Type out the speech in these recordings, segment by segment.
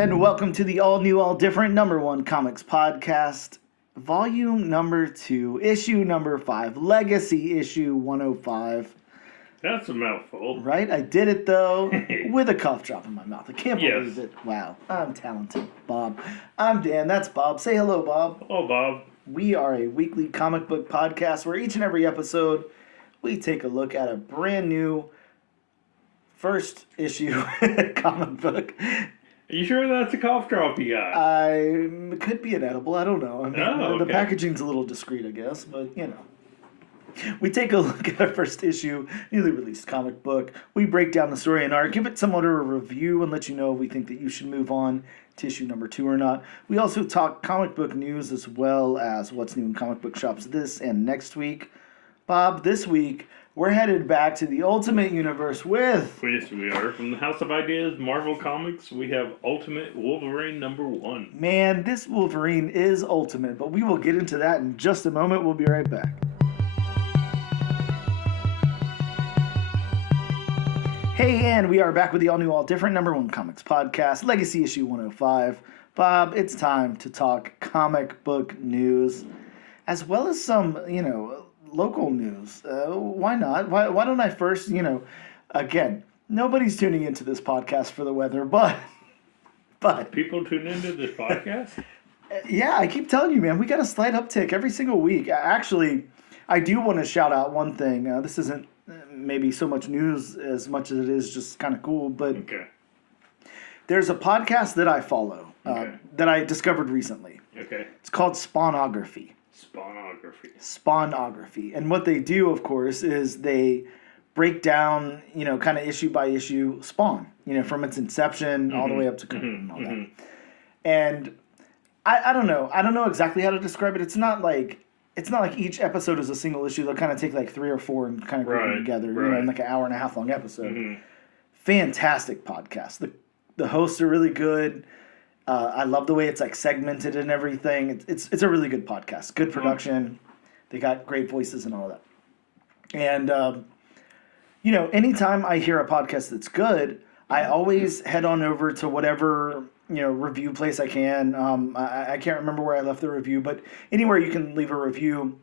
and welcome to the all-new, all-different #1 Comics Podcast, volume number 2, issue number 5, legacy issue 105. That's a mouthful. Right? I did it, though, with a cough drop in my mouth. I can't believe Yes. it. Wow, I'm talented, Bob. I'm Dan, that's Bob. Say hello, Bob. Hello, Bob. We are a weekly comic book podcast where each and every episode we take a look at a brand new first issue comic book. Are you sure that's a cough drop you got? Could be an edible. I don't know. I mean, the packaging's a little discreet, I guess, but you know. We take a look at our first issue, newly released comic book. We break down the story and arc, give it somewhat of a review, and let you know if we think that you should move on to issue number 2 or not. We also talk comic book news as well as what's new in comic book shops this and next week. Bob, this week we're headed back to the Ultimate Universe with... Yes, we are. From the House of Ideas, Marvel Comics, we have Ultimate Wolverine #1. Man, this Wolverine is ultimate, but we will get into that in just a moment. We'll be right back. Hey, and we are back with the all-new, all-different #1 Comics Podcast, Legacy Issue 105. Bob, it's time to talk comic book news, as well as some, local news. Why not? Why don't I first, again, nobody's tuning into this podcast for the weather, but... People tune into this podcast? Yeah, I keep telling you, man, we got a slight uptick every single week. Actually, I do want to shout out one thing. This isn't maybe so much news as much as it is just kind of cool, but there's a podcast that I follow that I discovered recently. Okay. It's called Spawnography. Spawnography. And what they do, of course, is they break down, kind of issue by issue Spawn, from its inception all the way up to current and all that. And I don't know. I don't know exactly how to describe it. It's not like each episode is a single issue. They'll kind of take like 3 or 4 and kind of group them together, in like an hour and a half long episode. Fantastic podcast. The hosts are really good. I love the way it's like segmented and everything. It's a really good podcast. Good production. They got great voices and all that. And anytime I hear a podcast that's good, I always head on over to whatever review place I can. I can't remember where I left the review, but anywhere you can leave a review.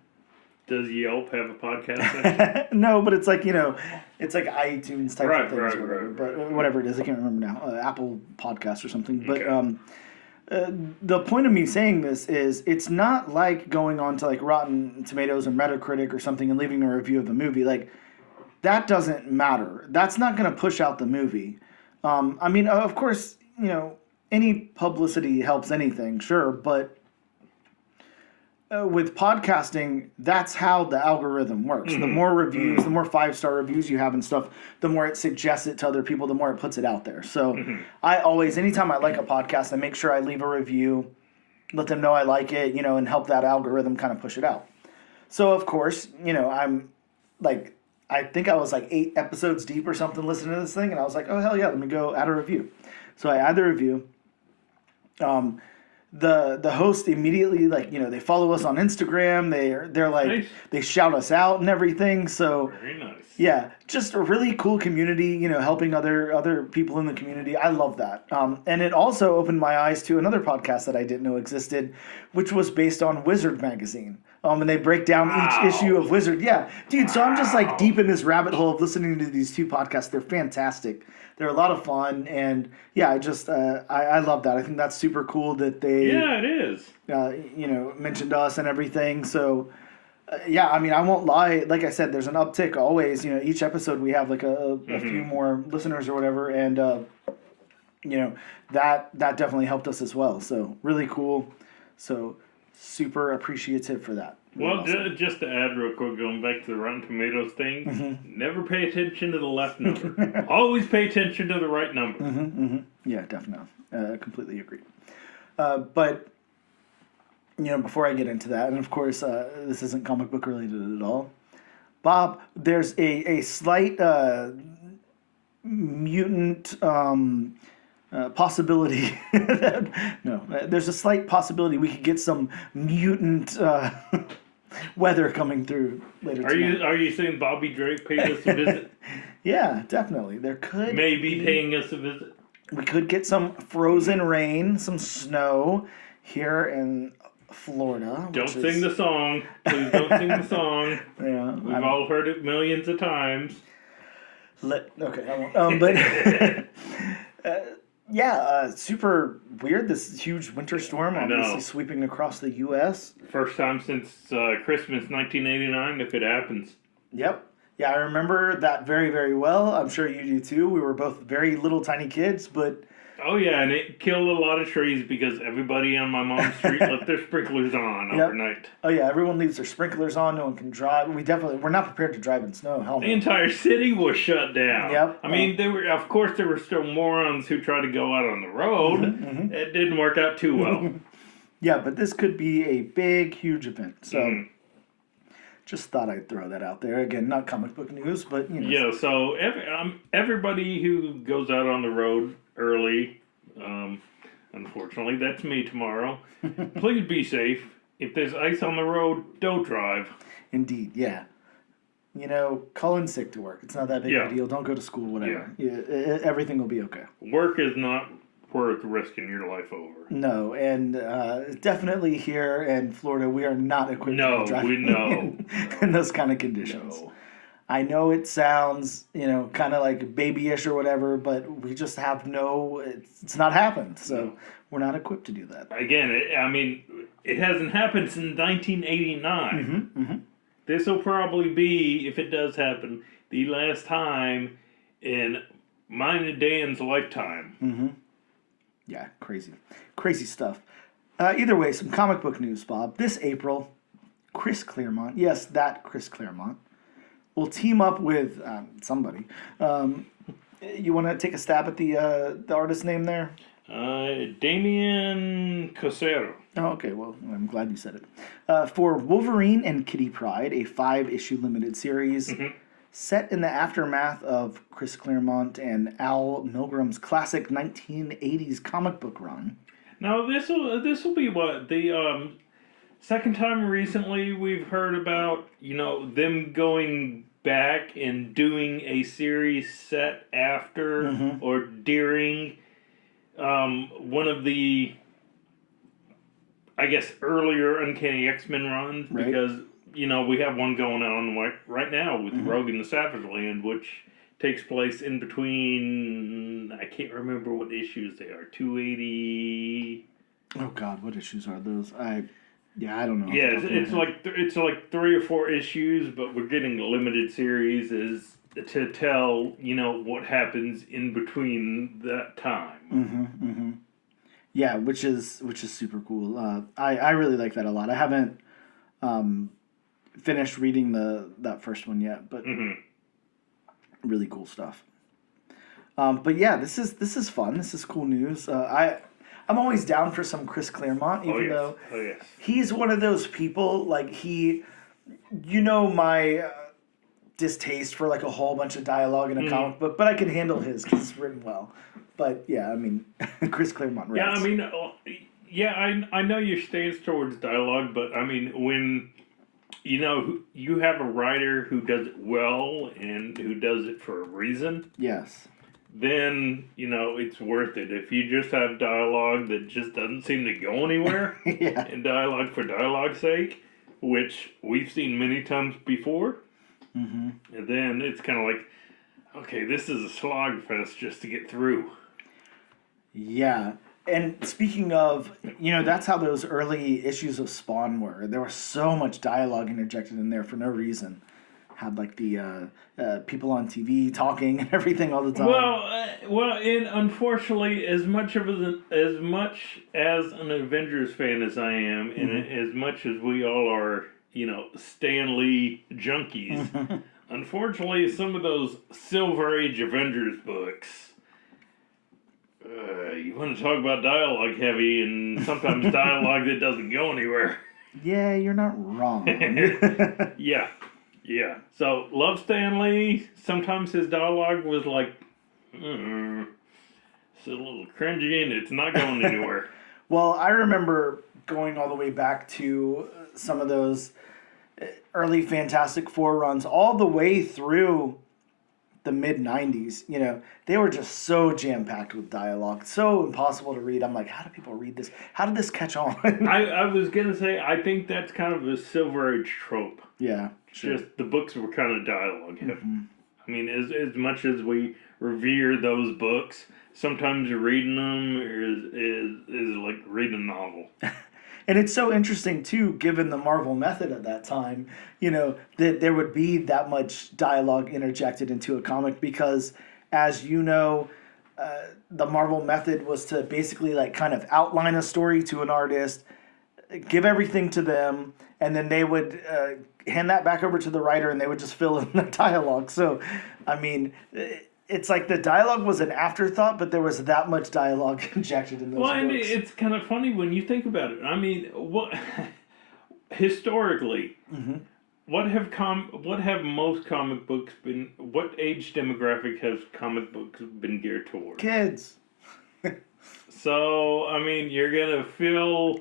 Does Yelp have a podcast section? No, but it's like it's like iTunes type of things, or whatever. But whatever it is, I can't remember now. Apple Podcast or something. But the point of me saying this is, it's not like going on to like Rotten Tomatoes or Metacritic or something and leaving a review of the movie. Like, that doesn't matter. That's not going to push out the movie. I mean, of course, any publicity helps anything, sure, but with podcasting, that's how the algorithm works. The more reviews, the more 5-star reviews you have and stuff, the more it suggests it to other people, the more it puts it out there. So I always, anytime I like a podcast, I make sure I leave a review, let them know I like it, and help that algorithm kind of push it out. So, of course, I'm like, I think I was like 8 episodes deep or something listening to this thing, and I was like, oh, hell yeah, let me go add a review. So I add the review. The host immediately, they follow us on Instagram. They're like, nice. They shout us out and everything. So very nice. Yeah, just a really cool community. Helping other people in the community. I love that. And it also opened my eyes to another podcast that I didn't know existed, which was based on Wizard magazine. And they break down each issue of Wizard. Yeah, dude. So I'm just like deep in this rabbit hole of listening to these 2 podcasts. They're fantastic. They're a lot of fun, and yeah, I love that. I think that's super cool that they it is mentioned us and everything. So I mean, I won't lie. Like I said, there's an uptick always. Each episode we have like a few more listeners or whatever, and that definitely helped us as well. So really cool. So super appreciative for that. Well, just to add real quick, going back to the Rotten Tomatoes thing, never pay attention to the left number. Always pay attention to the right number. Yeah, definitely. I completely agree. But, before I get into that, and of course, this isn't comic book related at all, Bob, there's a slight mutant possibility. There's a slight possibility we could get some mutant weather coming through later tonight. Are you saying Bobby Drake paid us a visit? Yeah, definitely. There could maybe paying us a visit. We could get some frozen rain, some snow here in Florida. Don't sing the song. Please don't sing the song. Yeah, We've all heard it millions of times. Okay, I won't. Super weird. This huge winter storm, obviously sweeping across the U.S. First time since Christmas 1989, if it happens. Yep. Yeah, I remember that very, very well. I'm sure you do too. We were both very little tiny kids, but... Oh, yeah, and it killed a lot of trees because everybody on my mom's street left their sprinklers on overnight. Oh, yeah, everyone leaves their sprinklers on. No one can drive. We're not prepared to drive in snow. Hell no. The entire city was shut down. Yep. I mean, there were still morons who tried to go out on the road. It didn't work out too well. Yeah, but this could be a big, huge event. So... Just thought I'd throw that out there. Again, not comic book news, but, you know. Yeah, so everybody who goes out on the road early, unfortunately, that's me tomorrow. Please be safe. If there's ice on the road, don't drive. Indeed, yeah. You know, call in sick to work. It's not that big of a deal. Don't go to school, whatever. Yeah, everything will be okay. Work is not worth risking your life over. No, and definitely here in Florida, we are not equipped to drive in those kind of conditions. No. I know it sounds, kind of like babyish or whatever, but we just have it's not happened. So we're not equipped to do that. Again, it hasn't happened since 1989. This will probably be, if it does happen, the last time in mine and Dan's lifetime. Yeah, crazy stuff. Either way, some comic book news, Bob. This April, Chris Claremont, yes, that Chris Claremont, will team up with somebody. You want to take a stab at the artist name there? Damian Cosero. Oh, okay, well, I'm glad you said it. For Wolverine and Kitty Pryde, a 5-issue limited series set in the aftermath of Chris Claremont and Al Milgram's classic 1980s comic book run. Now, this will be what the second time recently we've heard about them going back and doing a series set after or during one of the, I guess, earlier Uncanny X-Men runs because. We have one going on right now with Rogue and the Savage Land, which takes place in between, I can't remember what issues they are, 280... Oh, God, what issues are those? I don't know. Yeah, it's like 3 or 4 issues, but we're getting a limited series to tell, what happens in between that time. Yeah, which is super cool. I really like that a lot. I haven't... finished reading that first one yet, but really cool stuff. But yeah, this is fun. This is cool news. I'm always down for some Chris Claremont, even though he's one of those people like my distaste for like a whole bunch of dialogue in a comic book, but I can handle his because it's written well. But yeah, Chris Claremont. Writes. I know your stance towards dialogue, but when you have a writer who does it well and who does it for a reason. Yes. Then, it's worth it. If you just have dialogue that just doesn't seem to go anywhere, and dialogue for dialogue's sake, which we've seen many times before, and then it's kind of like, okay, this is a slog fest just to get through. Yeah. And speaking of, that's how those early issues of Spawn were. There was so much dialogue interjected in there for no reason. Had like the people on TV talking and everything all the time. Well, and unfortunately, as much as an Avengers fan as I am, and as much as we all are, Stan Lee junkies, unfortunately, some of those Silver Age Avengers books. You want to talk about dialogue heavy and sometimes dialogue that doesn't go anywhere. Yeah, you're not wrong. Yeah. So, love Stan Lee. Sometimes his dialogue was like, it's a little cringy and it's not going anywhere. Well, I remember going all the way back to some of those early Fantastic Four runs, all the way through the mid 90s, they were just so jam-packed with dialogue, so impossible to read. I'm like, how do people read this? How did this catch on? I was going to say, I think that's kind of a Silver Age trope. Yeah, sure. Just the books were kind of dialogue heavy. I mean, as much as we revere those books, sometimes reading them is like reading a novel. And it's so interesting, too, given the Marvel method at that time, that there would be that much dialogue interjected into a comic because, as you know, the Marvel method was to basically like kind of outline a story to an artist, give everything to them, and then they would hand that back over to the writer and they would just fill in the dialogue. So, I mean, it's like the dialogue was an afterthought, but there was that much dialogue injected in those books. And it's kind of funny when you think about it. I mean, what historically, what have most comic books been? What age demographic has comic books been geared towards? Kids. So, I mean, you're gonna fill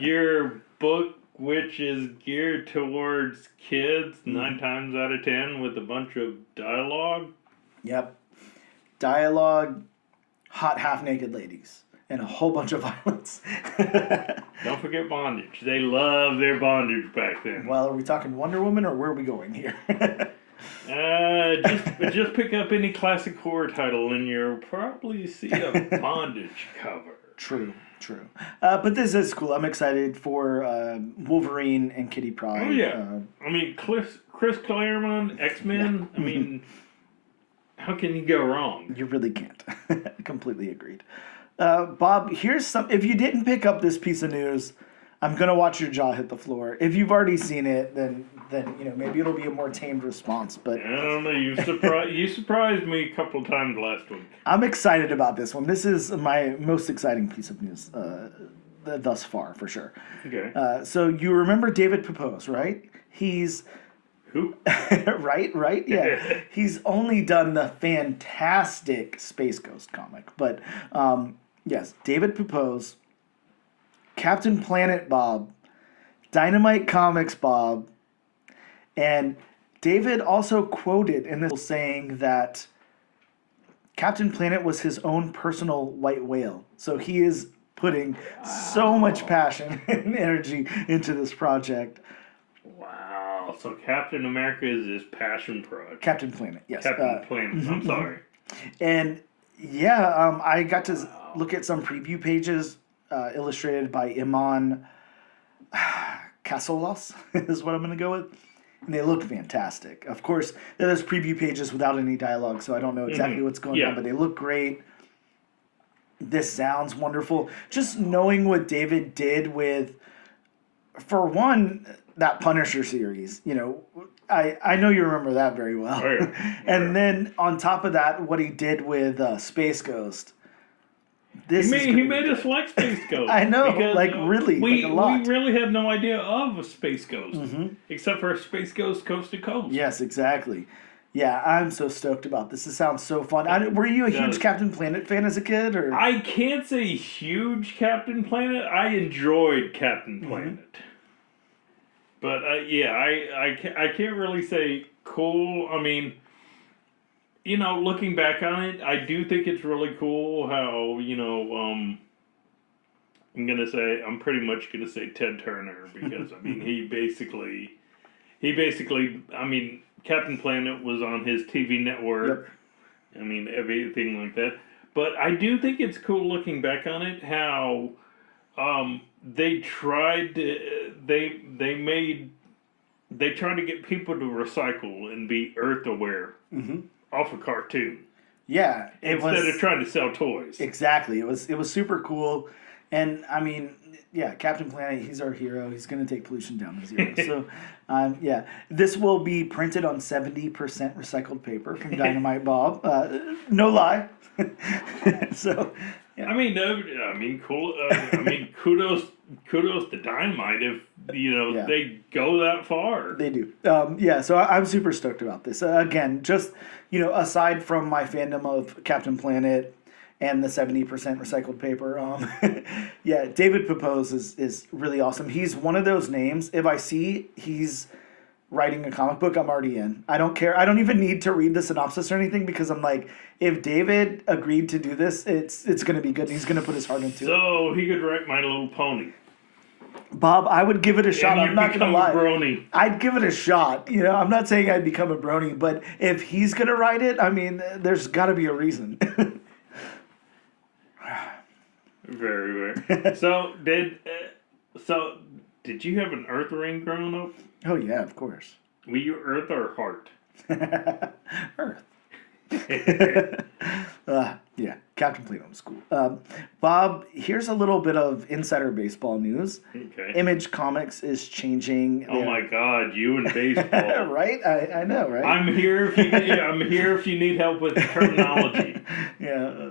your book, which is geared towards kids, 9 times out of 10, with a bunch of dialogue. Yep. Dialogue, hot half-naked ladies, and a whole bunch of violence. Don't forget bondage. They loved their bondage back then. Well, are we talking Wonder Woman, or where are we going here? Just pick up any classic horror title and you'll probably see a bondage cover. True. But this is cool. I'm excited for Wolverine and Kitty Pryde. Oh, yeah. I mean, Chris Claremont, X-Men, I mean... How can you go wrong? You really can't. Completely agreed. Bob, here's some. If you didn't pick up this piece of news, I'm gonna watch your jaw hit the floor. If you've already seen it, then maybe it'll be a more tamed response. But I don't know. You surprised me a couple of times last week. I'm excited about this one. This is my most exciting piece of news thus far, for sure. Okay. So you remember David Pepose, right? He's Who? right? Yeah. He's only done the fantastic Space Ghost comic. But, yes, David Pepose, Captain Planet Bob, Dynamite Comics Bob, and David also quoted in this saying that Captain Planet was his own personal white whale. So he is putting so much passion and energy into this project. So Captain America is his passion project. Captain Planet, yes. Captain Planet. I'm sorry. And yeah, I got to look at some preview pages illustrated by Iman Casolas is what I'm going to go with. And they look fantastic. Of course, there's preview pages without any dialogue, so I don't know exactly what's going on, but they look great. This sounds wonderful. Just knowing what David did with, for one, that Punisher series, I know you remember that very well. Oh, yeah. And then on top of that, what he did with Space Ghost. He made us like Space Ghost. I know, because, really, we, like a lot. We really had no idea of a Space Ghost, except for a Space Ghost Coast to Coast. Yes, exactly. Yeah, I'm so stoked about this. This sounds so fun. Were you a huge Captain Planet fan as a kid? Or I can't say huge Captain Planet. I enjoyed Captain Planet. But I can't really say cool. I mean, looking back on it, I do think it's really cool how I'm pretty much gonna say Ted Turner because I mean he basically I mean Captain Planet was on his TV network. Yep. I mean everything like that. But I do think it's cool looking back on it how they tried to they tried to get people to recycle and be Earth aware off a cartoon. Yeah, instead of trying to sell toys. Exactly, it was super cool, and I mean, yeah, Captain Planet, he's our hero. He's gonna take pollution down to zero. So, yeah, this will be printed on 70% recycled paper from Dynamite Bob. No lie. So. Yeah. I mean, cool. Kudos to Dynamite if they go that far. They do. So I'm super stoked about this. Again, just aside from my fandom of Captain Planet and the 70% recycled paper, David Pepose is really awesome. He's one of those names. If I see he's writing a comic book, I'm already in. I don't care. I don't even need to read the synopsis or anything because I'm like, if David agreed to do this, it's going to be good. He's going to put his heart into it. So he could write My Little Pony. Bob, I would give it a shot. I'm not going to lie. Brony. I'd give it a shot. You know, I'm not saying I'd become a brony, but if he's going to write it, I mean, there's got to be a reason. Very, very. So did you have an Earth ring growing up? Oh yeah, of course. Were you Earth or Heart? Earth. Yeah, Captain Plato was cool. Bob, here's a little bit of insider baseball news. Okay. Image Comics is changing. Oh my God, you and baseball. Right? I know, right? I'm here if you need help with terminology. Yeah.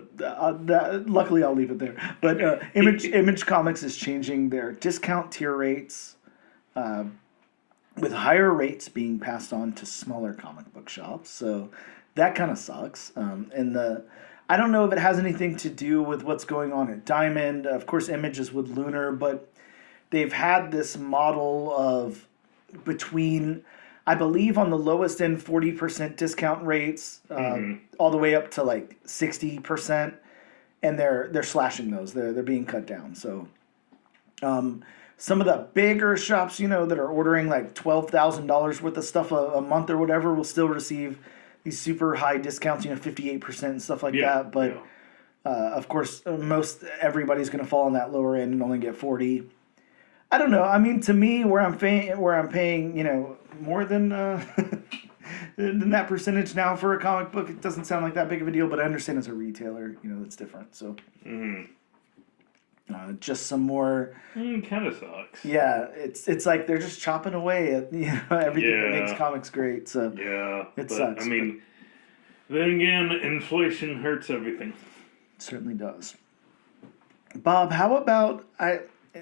Luckily, I'll leave it there. But Image Comics is changing their discount tier rates, with higher rates being passed on to smaller comic book shops. So that kind of sucks. I don't know if it has anything to do with what's going on at Diamond. Of course, Image is with Lunar, but they've had this model of between, I believe, on the lowest end, 40% discount rates, all the way up to like 60%, and they're slashing those. They're being cut down. So, some of the bigger shops, you know, that are ordering like $12,000 worth of stuff a month or whatever, will still receive these super high discounts, you know, 58% and stuff like that. But of course, everybody's going to fall on that lower end and only get 40. I don't know. I mean, to me, where I'm paying, you know, more than than that percentage now for a comic book, it doesn't sound like that big of a deal. But I understand as a retailer, you know, it's different. So, just some more. Kind of sucks. Yeah, it's like they're just chopping away at everything that makes comics great. So it sucks. I mean, then again, inflation hurts everything. It certainly does. Bob, how about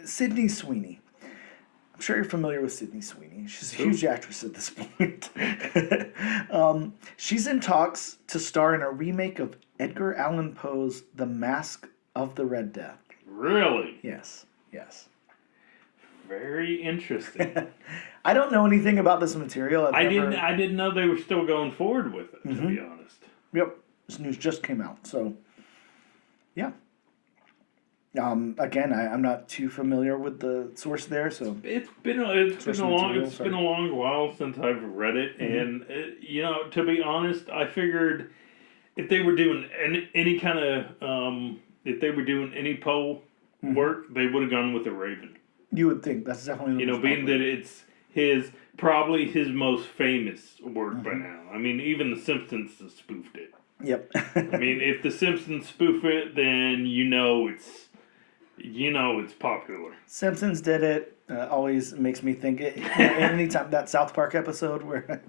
Sydney Sweeney? I'm sure you're familiar with Sydney Sweeney. She's a huge actress at this point. She's in talks to star in a remake of Edgar Allan Poe's The Mask of the Red Death. Really? Yes. Very interesting. I don't know anything about this material. I didn't know they were still going forward with it, to be honest. Yep. This news just came out. So, yeah. Again, I'm not too familiar with the source there, so it's been a long while since I've read it, and you know, to be honest, I figured if they were doing any kind of if they were doing any Poe work, they would have gone with the Raven. You would think that's definitely being that it's probably his most famous work by now. I mean, even The Simpsons has spoofed it. Yep. I mean, if The Simpsons spoof it, then it's popular. Simpsons did it. Always makes me think it. Anytime that South Park episode where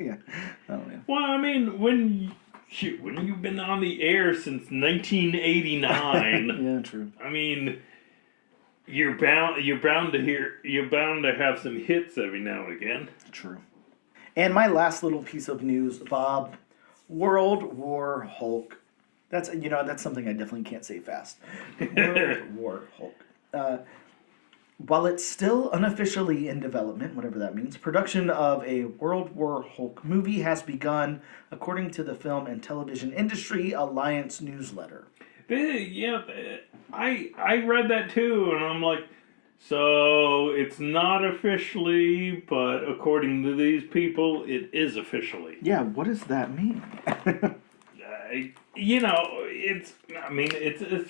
Well, I mean, when you've been on the air since 1989. Yeah, true. I mean, you're bound to have some hits every now and again. True. And my last little piece of news, Bob, World War Hulk. That's something I definitely can't say fast. World War Hulk. While it's still unofficially in development, whatever that means, production of a World War Hulk movie has begun, according to the Film and Television Industry Alliance newsletter. I read that too, and I'm like, so it's not officially, but according to these people, it is officially. Yeah, what does that mean? It's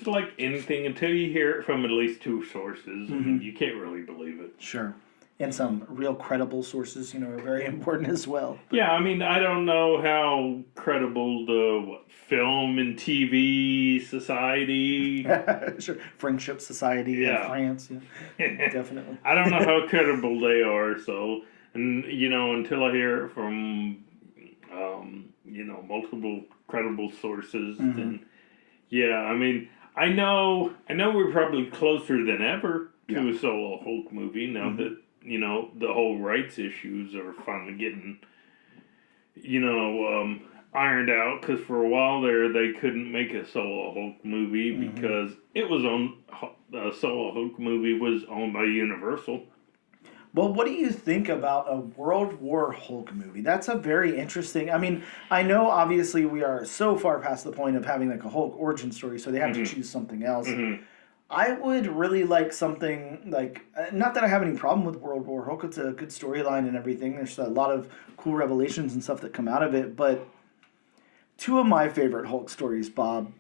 like anything until you hear it from at least two sources. I mean, you can't really believe it. Sure. And some real credible sources, are very important as well. Yeah, I mean, I don't know how credible the Film and TV Society... Sure. Friendship Society in France. Yeah. Definitely. I don't know how credible they are, so... And, until I hear it from, multiple credible sources, then... Yeah, I mean, I know we're probably closer than ever to a solo Hulk movie now that, the whole rights issues are finally getting, ironed out. Because for a while there, they couldn't make a solo Hulk movie because it was the solo Hulk movie was owned by Universal. Well, what do you think about a World War Hulk movie? That's a very interesting. I mean, I know obviously we are so far past the point of having like a Hulk origin story, so they have to choose something else. I would really like something like, not that I have any problem with World War Hulk. It's a good storyline and everything. There's a lot of cool revelations and stuff that come out of it. But two of my favorite Hulk stories, Bob.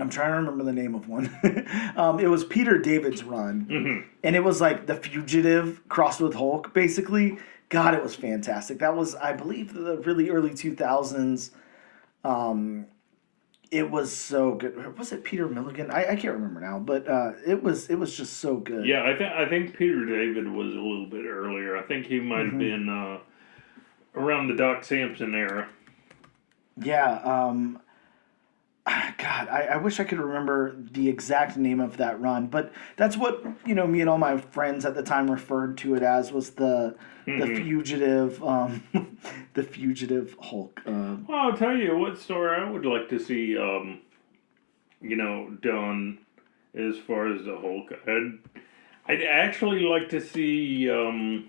I'm trying to remember the name of one. It was Peter David's run, and it was like The Fugitive crossed with Hulk, basically. God, it was fantastic. That was, I believe, the really early 2000s. It was so good. Was it Peter Milligan? I can't remember now, but it was just so good. Yeah, I think Peter David was a little bit earlier. I think he might have been around the Doc Samson era. Yeah. God, I wish I could remember the exact name of that run, but that's what me and all my friends at the time referred to it as, was the fugitive, the fugitive Hulk. Well, I'll tell you what story I would like to see, done as far as the Hulk. I'd actually like to see, the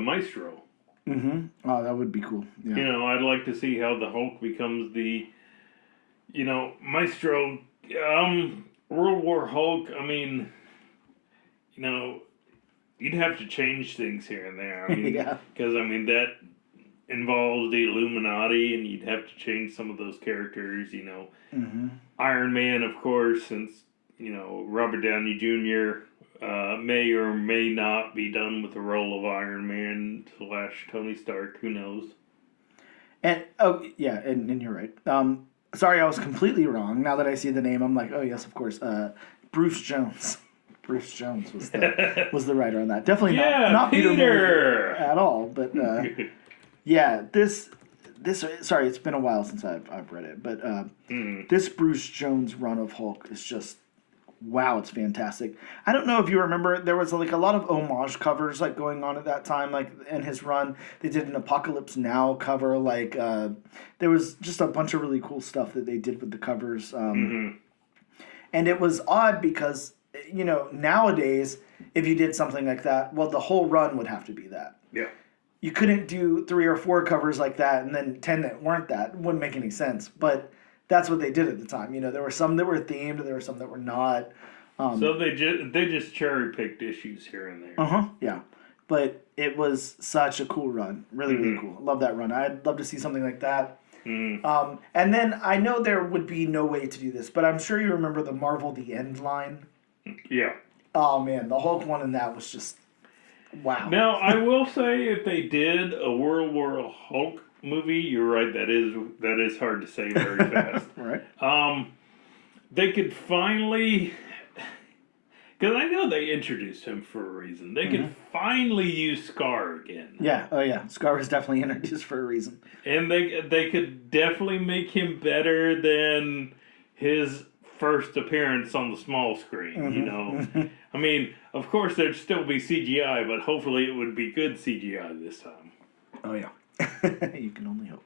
Maestro. Oh, that would be cool. Yeah. I'd like to see how the Hulk becomes the, Maestro. World War Hulk, I mean, you'd have to change things here and there. I mean, because, that involves the Illuminati, and you'd have to change some of those characters, Iron Man, of course, since, Robert Downey Jr., may or may not be done with the role of Iron Man / Tony Stark. Who knows? And and you're right. Sorry, I was completely wrong. Now that I see the name, I'm like, oh yes, of course. Bruce Jones. Bruce Jones was the writer on that. Definitely not Peter at all. But this. Sorry, it's been a while since I've read it, but this Bruce Jones run of Hulk is just. Wow, it's fantastic. I don't know if you remember, there was like a lot of homage covers like going on at that time, like in his run. They did an Apocalypse Now cover, like there was just a bunch of really cool stuff that they did with the covers. And it was odd because, nowadays, if you did something like that, well, the whole run would have to be that. Yeah. You couldn't do 3 or 4 covers like that and then 10 that weren't that. It wouldn't make any sense. But that's what they did at the time. There were some that were themed, there were some that were not. So they just cherry picked issues here and there. Yeah, but it was such a cool run, really really cool. I love that run. I'd love to see something like that. And then I know there would be no way to do this, but I'm sure you remember the Marvel The End line. Yeah. Oh man, the Hulk one in that was just wow. Now I will say, if they did a World War Hulk movie, you're right. That is hard to say very fast. Right. They could finally, because I know they introduced him for a reason. They could finally use Scar again. Yeah. Oh yeah. Scar was definitely introduced for a reason. And they could definitely make him better than his first appearance on the small screen. I mean, of course there'd still be CGI, but hopefully it would be good CGI this time. Oh yeah. You can only hope.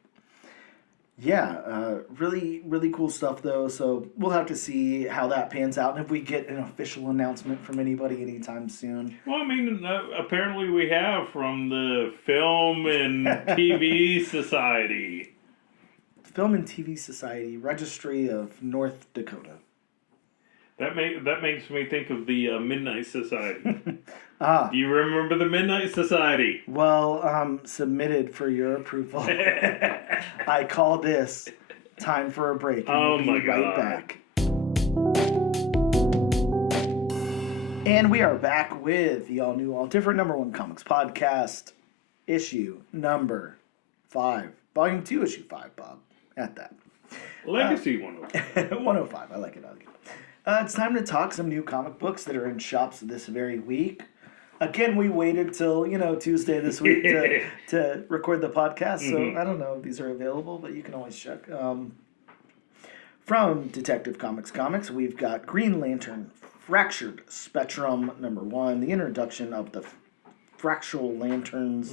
Yeah, really, really cool stuff though. So we'll have to see how that pans out, and if we get an official announcement from anybody anytime soon. Well, apparently we have from the Film and TV Society. Film and TV Society, Registry of North Dakota. That makes me think of the Midnight Society. Do you remember the Midnight Society? Well, submitted for your approval. I call this time for a break. And we'll be right back. And we are back with the all new, all different #1 Comics podcast, issue number 5, volume 2, issue 5, Bob. At that. Legacy 105. 105. I like it. It's time to talk some new comic books that are in shops this very week. Again, we waited till Tuesday this week to record the podcast, so I don't know if these are available, but you can always check. From Detective Comics, we've got Green Lantern Fractured Spectrum #1, the introduction of the fractal lanterns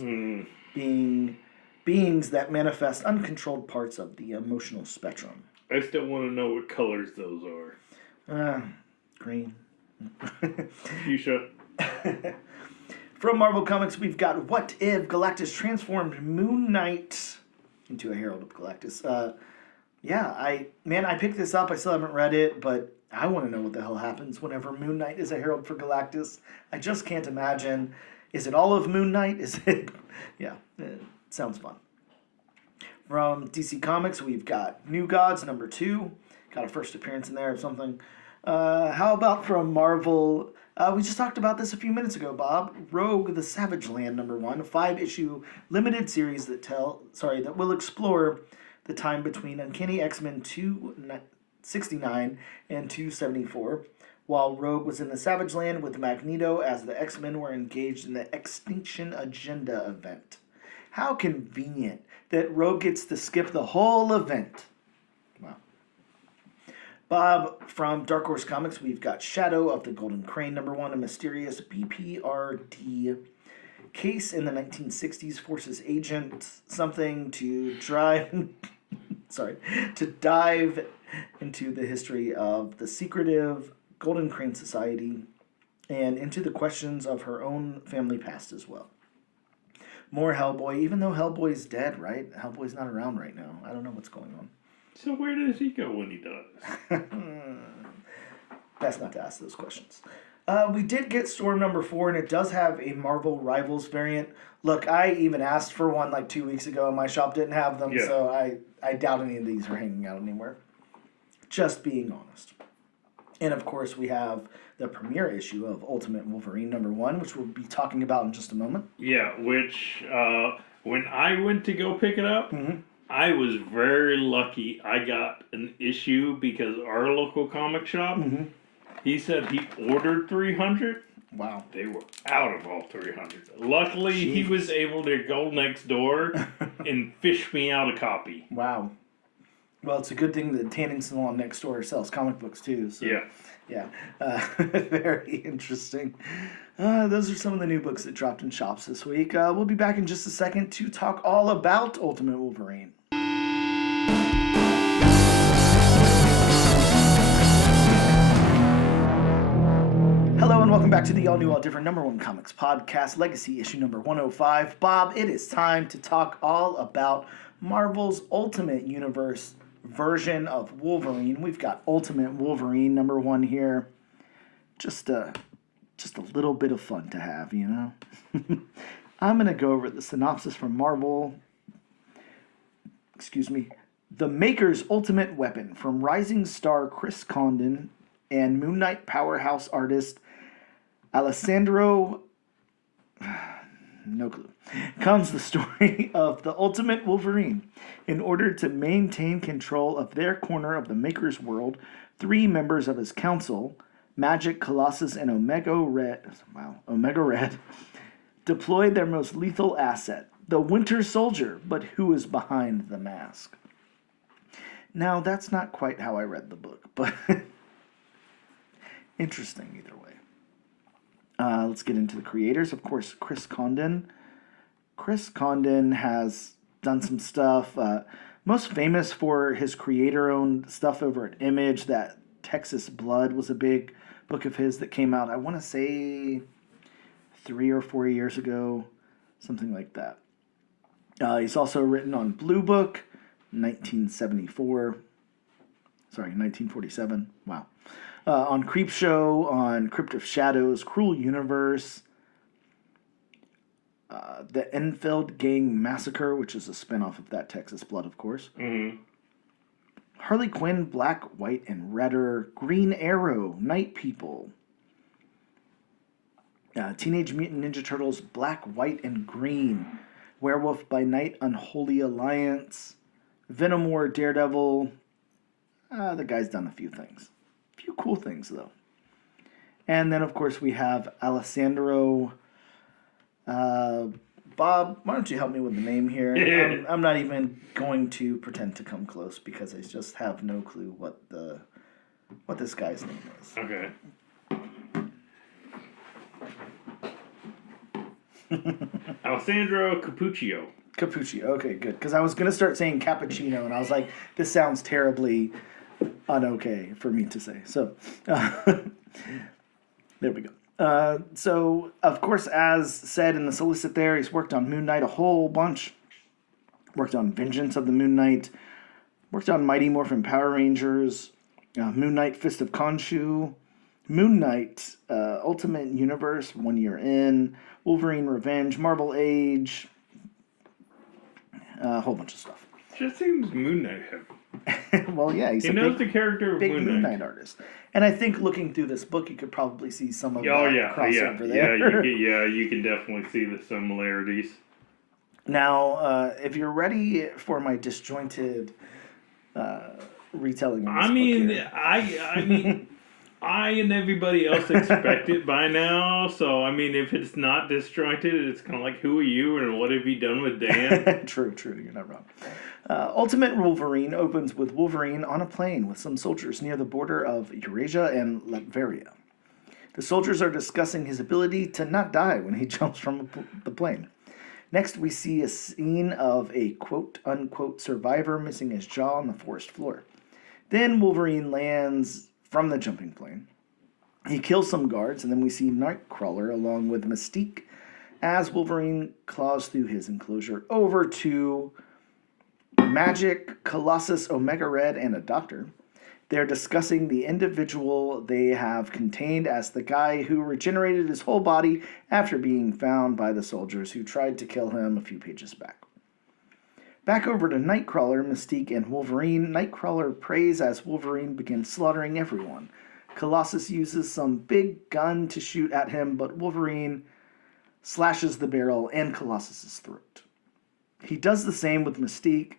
being beings that manifest uncontrolled parts of the emotional spectrum. I still want to know what colors those are. Green. Fuchsia. From Marvel Comics, we've got What If Galactus Transformed Moon Knight into a Herald of Galactus. I picked this up. I still haven't read it, but I want to know what the hell happens whenever Moon Knight is a Herald for Galactus. I just can't imagine. Is it all of Moon Knight? Is it? Yeah, it sounds fun. From DC Comics, we've got New Gods #2. Got a first appearance in there or something. How about from Marvel? We just talked about this a few minutes ago, Bob. Rogue the Savage Land #1, a 5-issue limited series that will explore the time between Uncanny X-Men 269 and 274, while Rogue was in the Savage Land with Magneto as the X-Men were engaged in the Extinction Agenda event. How convenient that Rogue gets to skip the whole event. Wow. Bob, from Dark Horse Comics, we've got Shadow of the Golden Crane #1, a mysterious BPRD case in the 1960s forces agent something to dive into the history of the secretive Golden Crane Society and into the questions of her own family past as well. More Hellboy, even though Hellboy's dead, right? Hellboy's not around right now. I don't know what's going on. So where does he go when he does? Best not to ask those questions. We did get Storm #4, and it does have a Marvel Rivals variant. Look, I even asked for one like 2 weeks ago, and my shop didn't have them, so I doubt any of these are hanging out anywhere. Just being honest. And of course, we have the premiere issue of Ultimate Wolverine #1, which we'll be talking about in just a moment. Yeah, which when I went to go pick it up, I was very lucky. I got an issue because our local comic shop, he said he ordered 300. Wow. They were out of all 300. Luckily, he was able to go next door and fish me out a copy. Wow. Well, it's a good thing that Tanning Salon next door sells comic books too. So. Yeah. Very interesting. Those are some of the new books that dropped in shops this week. We'll be back in just a second to talk all about Ultimate Wolverine. Hello and welcome back to the all-new, all-different #1 Comics Podcast, Legacy issue number 105. Bob, it is time to talk all about Marvel's Ultimate Universe version of Wolverine. We've got Ultimate Wolverine #1 here. Just a little bit of fun to have, you know? I'm going to go over the synopsis from Marvel. The Maker's Ultimate Weapon from rising star Chris Condon and Moon Knight powerhouse artist Alessandro, no clue, comes the story of the Ultimate Wolverine. In order to maintain control of their corner of the Maker's world, 3 members of his council, Magic, Colossus, and Omega Red, deploy their most lethal asset, the Winter Soldier, but who is behind the mask? Now, that's not quite how I read the book, but interesting either way. Let's get into the creators. Of course, Chris Condon. Chris Condon has done some stuff. Most famous for his creator-owned stuff over at Image. That Texas Blood was a big book of his that came out, I want to say 3 or 4 years ago, something like that. He's also written on Blue Book, 1947. Wow. On Creepshow, on Crypt of Shadows, Cruel Universe, the Enfield Gang Massacre, which is a spinoff of that Texas Blood, of course. Harley Quinn, Black, White, and Redder, Green Arrow, Night People, Teenage Mutant Ninja Turtles, Black, White, and Green, Werewolf by Night, Unholy Alliance, Venom War, Daredevil. The guy's done a few things. A few cool things, though. And then, of course, we have Alessandro. Bob, why don't you help me with the name here? I'm not even going to pretend to come close because I just have no clue what this guy's name is. Okay. Alessandro Cappuccio. Cappuccio. Okay, good. Because I was going to start saying cappuccino, and I was like, this sounds terribly un-okay for me to say. So, There we go. So, of course, as said in the solicit there, he's worked on Moon Knight a whole bunch. Worked on Vengeance of the Moon Knight. Worked on Mighty Morphin Power Rangers. Moon Knight Fist of Khonshu. Moon Knight Ultimate Universe, 1 year in. Wolverine Revenge, Marvel Age. A whole bunch of stuff. Just seems Moon Knight heavy. Well, yeah, he's He a knows big, the character of big Moon Knight. artist. And I think looking through this book, you could probably see some of Oh that yeah, crossover there. you can definitely see the similarities. Now, if you're ready for my disjointed retelling of this I book mean, here. I mean, I and everybody else expect it by now. So I mean, if it's not disjointed, it's kind of like, who are you and what have you done with Dan? True, you're not wrong. Ultimate Wolverine opens with Wolverine on a plane with some soldiers near the border of Eurasia and Latveria. The soldiers are discussing his ability to not die when he jumps from the plane. Next, we see a scene of a quote-unquote survivor missing his jaw on the forest floor. Then Wolverine lands from the jumping plane. He kills some guards, and then we see Nightcrawler along with Mystique as Wolverine claws through his enclosure over to Magic, Colossus, Omega Red, and a doctor. They're discussing the individual they have contained as the guy who regenerated his whole body after being found by the soldiers who tried to kill him a few pages back. Back over to Nightcrawler, Mystique, and Wolverine. Nightcrawler prays as Wolverine begins slaughtering everyone. Colossus uses some big gun to shoot at him, but Wolverine slashes the barrel in Colossus's throat. He does the same with Mystique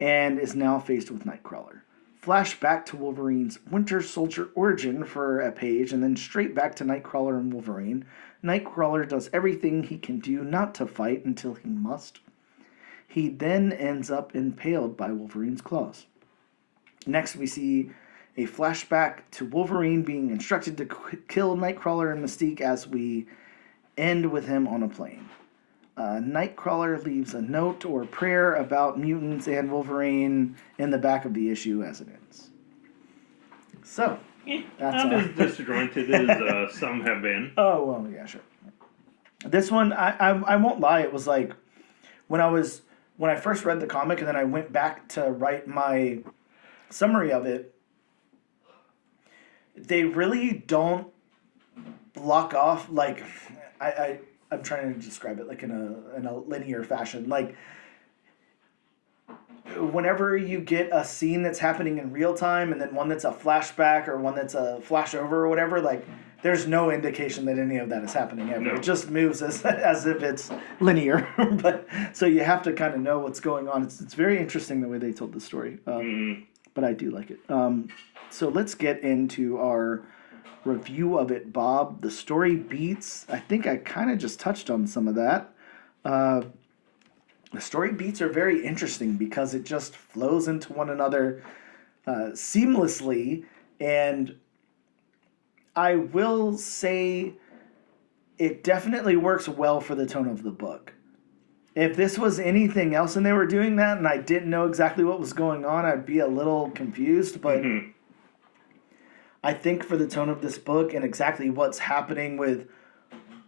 and is now faced with Nightcrawler. Flash back to Wolverine's Winter Soldier origin for a page, and then straight back to Nightcrawler and Wolverine. Nightcrawler does everything he can do not to fight until he must. He then ends up impaled by Wolverine's claws. Next, we see a flashback to Wolverine being instructed to kill Nightcrawler and Mystique as we end with him on a plane. Nightcrawler leaves a note or prayer about mutants and Wolverine in the back of the issue as it ends. So, that's not as disjointed as some have been. Oh, well, yeah, sure. This one, I won't lie, it was like, when I first read the comic and then I went back to write my summary of it, they really don't block off, like, I'm trying to describe it like in a linear fashion. Like, whenever you get a scene that's happening in real time and then one that's a flashback or one that's a flash over or whatever, like, there's no indication that any of that is happening ever. No. It just moves as if it's linear. But so you have to kind of know what's going on. It's very interesting the way they told the story. But I do like it. So let's get into our review of it, Bob. The story beats, I think I kind of just touched on some of that. The story beats are very interesting because it just flows into one another seamlessly, and I will say it definitely works well for the tone of the book. If this was anything else and they were doing that and I didn't know exactly what was going on, I'd be a little confused, but I think for the tone of this book and exactly what's happening with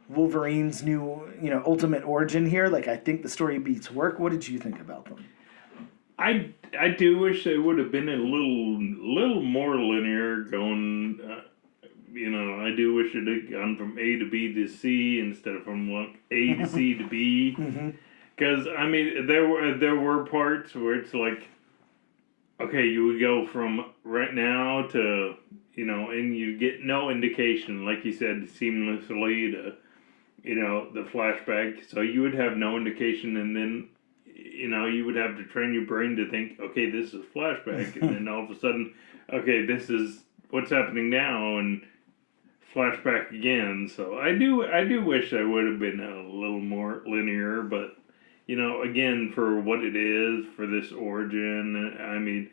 Wolverine's new, ultimate origin here, like, I think the story beats work. What did you think about them? I do wish they would have been a little more linear going. I do wish it had gone from A to B to C instead of from A to C to B. Because I mean, there were parts where it's like, okay, you would go from right now to, and you get no indication, like you said, seamlessly to, the flashback. So you would have no indication, and then, you would have to train your brain to think, okay, this is flashback, and then all of a sudden, okay, this is what's happening now, and flashback again. So I do wish I would have been a little more linear, but, again, for what it is, for this origin, I mean,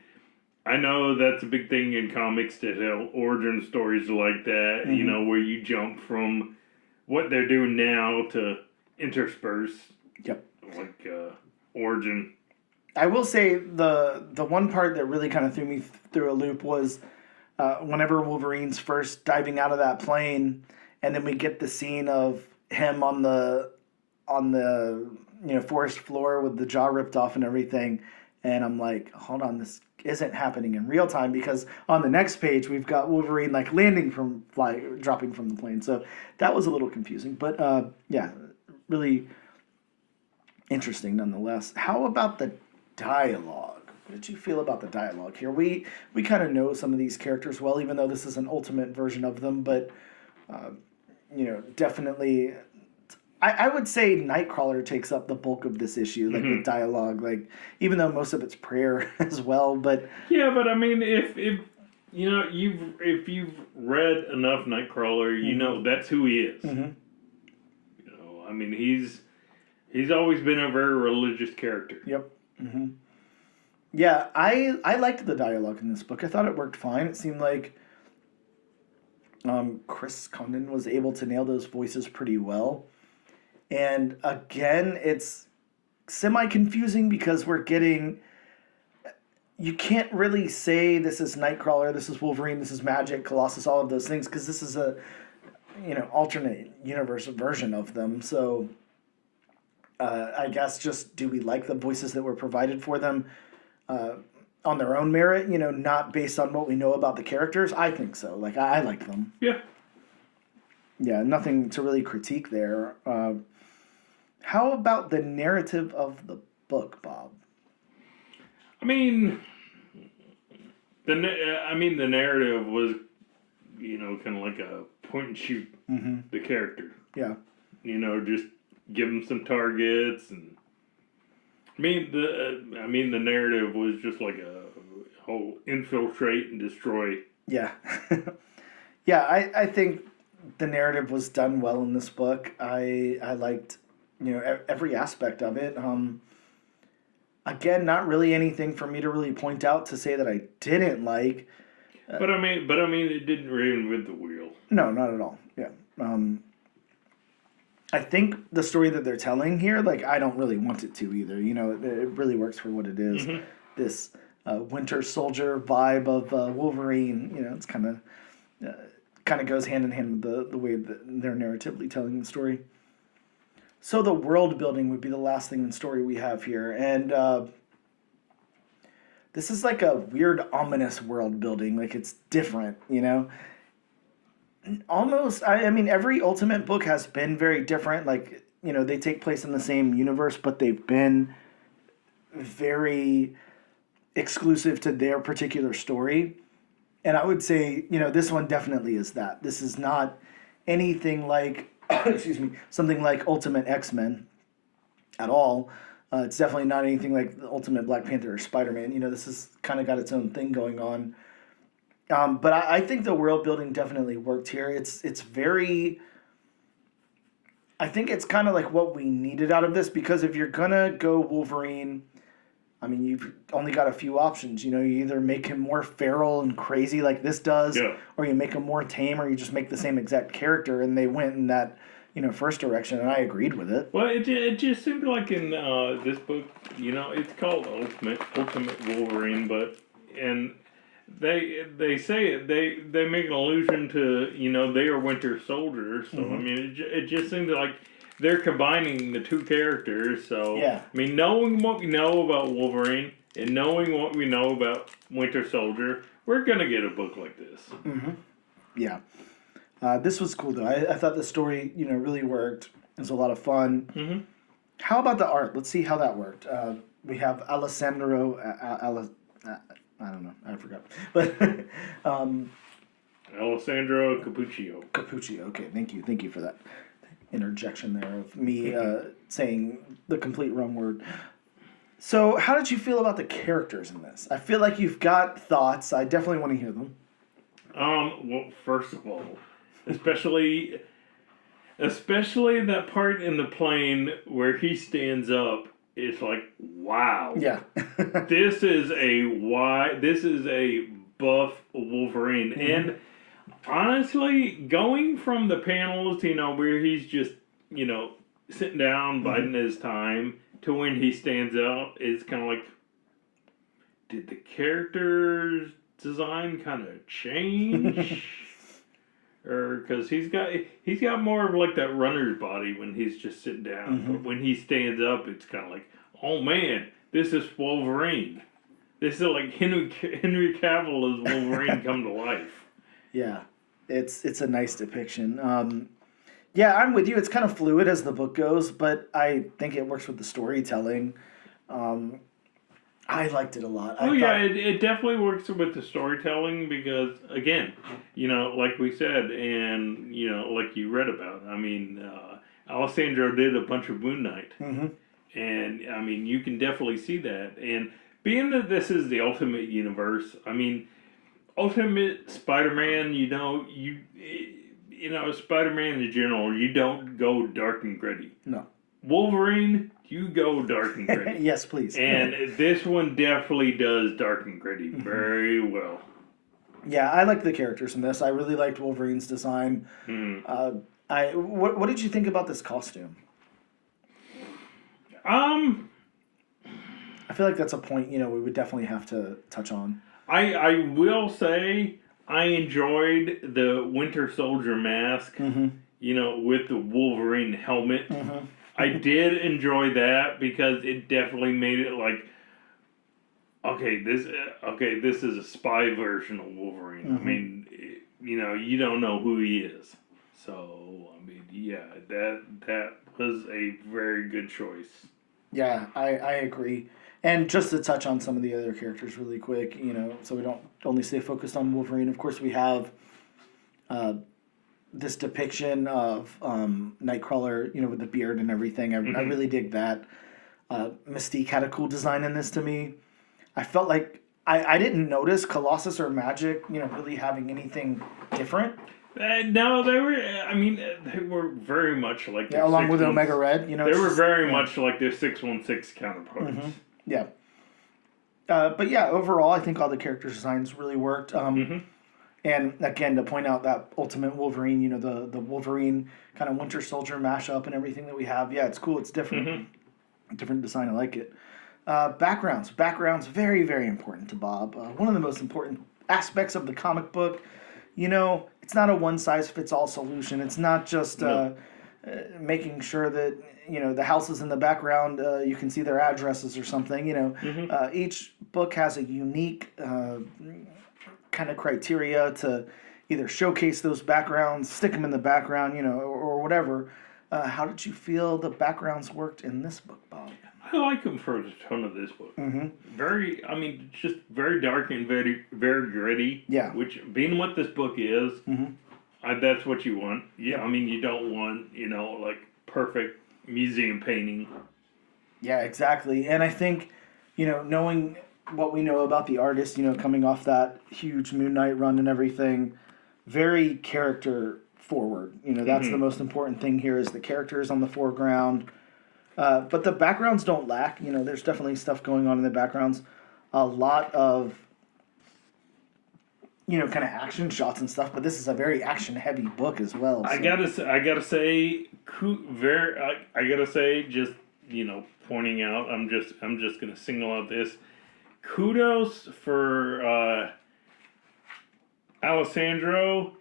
I know that's a big thing in comics to tell origin stories like that, where you jump from what they're doing now to intersperse. Yep. Like origin. I will say the one part that really kind of threw me through a loop was whenever Wolverine's first diving out of that plane, and then we get the scene of him on the forest floor with the jaw ripped off and everything, and I'm like, hold on, this isn't happening in real time, because on the next page we've got Wolverine like dropping from the plane. So that was a little confusing, but yeah, really interesting nonetheless. How about the dialogue? What did you feel about the dialogue here? We kind of know some of these characters well, even though this is an ultimate version of them, but definitely. I would say Nightcrawler takes up the bulk of this issue, like the dialogue, like even though most of it's prayer as well. But yeah, but I mean, if if you've read enough Nightcrawler, you know that's who he is. I mean, he's always been a very religious character. Yep. Yeah, I liked the dialogue in this book. I thought it worked fine. It seemed like Chris Condon was able to nail those voices pretty well. And again, it's semi-confusing because you can't really say this is Nightcrawler, this is Wolverine, this is Magic, Colossus, all of those things, because this is a, alternate universe version of them. So I guess just, do we like the voices that were provided for them on their own merit, not based on what we know about the characters? I think so. Like, I like them. Yeah. Yeah, nothing to really critique there. How about the narrative of the book, Bob? I mean, the narrative was, kind of like a point and shoot. The character. Yeah. Just give them some targets, and the narrative was just like a whole infiltrate and destroy. Yeah. Yeah, I think the narrative was done well in this book. I liked every aspect of it. Again, not really anything for me to really point out to say that I didn't like. But I mean, it didn't reinvent the wheel. No, not at all. Yeah. I think the story that they're telling here, like, I don't really want it to either. It really works for what it is. This Winter Soldier vibe of Wolverine. It's kind of goes hand in hand with the way that they're narratively telling the story. So the world building would be the last thing in the story we have here. And this is like a weird, ominous world building. Like, it's different, Almost, I mean, every Ultimate book has been very different. Like, they take place in the same universe, but they've been very exclusive to their particular story. And I would say, this one definitely is that. This is not anything like excuse me, something like Ultimate X-Men at all. It's definitely not anything like the Ultimate Black Panther or Spider-Man. This has kind of got its own thing going on. But I think the world building definitely worked here. It's very... I think it's kind of like what we needed out of this, because if you're going to go Wolverine, I mean, you've only got a few options. You either make him more feral and crazy like this does, or you make him more tame, or you just make the same exact character, and they went in that, first direction, and I agreed with it. Well, it just seemed like in this book, it's called Ultimate Wolverine, and they say it, they make an allusion to, they are Winter Soldiers, so I mean, it just seems like they're combining the two characters. So yeah. I mean, knowing what we know about Wolverine and knowing what we know about Winter Soldier, we're gonna get a book like this. Yeah. This was cool though. I thought the story, really worked. It was a lot of fun. How about the art? Let's see how that worked. We have Alessandro. I don't know. I forgot. But Alessandro Capuccio. Capuccio. Okay. Thank you for that interjection there of me saying the complete wrong word. So, how did you feel about the characters in this? I feel like you've got thoughts. I definitely want to hear them. Well, first of all, especially that part in the plane where he stands up, it's like, wow. Yeah. This is a buff Wolverine. And honestly, going from the panels, where he's just, sitting down, biding his time, to when he stands up, is kind of like, did the characters design kind of change? Or because he's got more of like that runner's body when he's just sitting down, but when he stands up, it's kind of like, oh man, this is Wolverine. This is like Henry Cavill as Wolverine come to life. Yeah, it's a nice depiction. Yeah, I'm with you. It's kind of fluid as the book goes, but I think it works with the storytelling. I liked it a lot. Oh yeah, it definitely works with the storytelling because again, like we said, and like you read about. I mean, Alessandro did a bunch of Moon Knight, and I mean, you can definitely see that. And being that this is the Ultimate Universe, I mean, Ultimate Spider-Man, Spider-Man in general, you don't go dark and gritty. No. Wolverine, you go dark and gritty. Yes, please. And this one definitely does dark and gritty very well. Yeah, I like the characters in this. I really liked Wolverine's design. What did you think about this costume? I feel like that's a point we would definitely have to touch on. I will say I enjoyed the Winter Soldier mask. With the Wolverine helmet. I did enjoy that because it definitely made it like, okay, this is a spy version of Wolverine. I mean, you don't know who he is, so I mean, yeah, that was a very good choice. Yeah, I agree. And just to touch on some of the other characters really quick, so we don't only stay focused on Wolverine. Of course, we have this depiction of Nightcrawler, with the beard and everything. I really dig that. Mystique had a cool design in this to me. I felt like I didn't notice Colossus or Magic, really having anything different. No, they were. I mean, they were very much like. Yeah, along with Omega Red, they were very much like their 616 counterparts. Yeah. But yeah, overall, I think all the character designs really worked. And again, to point out that Ultimate Wolverine, the Wolverine kind of Winter Soldier mashup and everything that we have. Yeah, it's cool. It's different. Different design. I like it. Backgrounds. Backgrounds, very, very important to Bob. One of the most important aspects of the comic book. It's not a one-size-fits-all solution. It's not just making sure that, the houses in the background, you can see their addresses or something. Each book has a unique kind of criteria to either showcase those backgrounds, stick them in the background, or whatever. How did you feel the backgrounds worked in this book, Bob? I like them for the tone of this book. Just very dark and very, very gritty. Yeah. Which, being what this book is, that's what you want. Yeah. I mean, you don't want, like perfect museum painting. Yeah, exactly. And I think, knowing what we know about the artist, coming off that huge Moon Knight run and everything, very character forward. That's the most important thing here is the characters on the foreground. But the backgrounds don't lack. There's definitely stuff going on in the backgrounds. A lot of, kind of action shots and stuff. But this is a very action-heavy book as well. So. I gotta say, just pointing out. I'm just gonna single out this. Kudos for Alessandro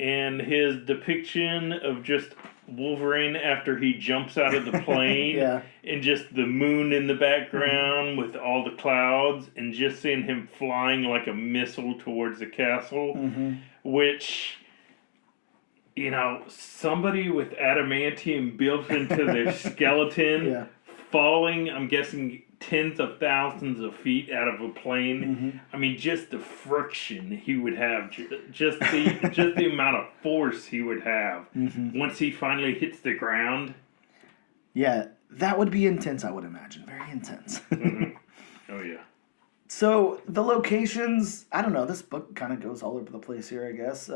and his depiction of just Wolverine after he jumps out of the plane and just the moon in the background with all the clouds and just seeing him flying like a missile towards the castle, which, somebody with adamantium built into their skeleton falling, I'm guessing, tens of thousands of feet out of a plane. I mean, just the friction he would have, just the amount of force he would have once he finally hits the ground. Yeah, that would be intense, I would imagine. Very intense. Oh, yeah. So, the locations, I don't know, this book kind of goes all over the place here, I guess.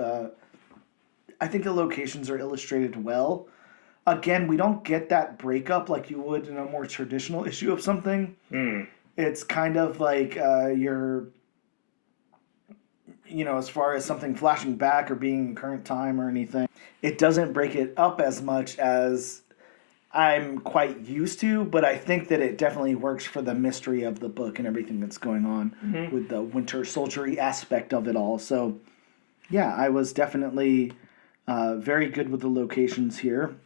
I think the locations are illustrated well. Again, we don't get that breakup like you would in a more traditional issue of something. It's kind of like you're, as far as something flashing back or being in current time or anything, it doesn't break it up as much as I'm quite used to, but I think that it definitely works for the mystery of the book and everything that's going on with the winter soldiery aspect of it all. So, yeah, I was definitely very good with the locations here.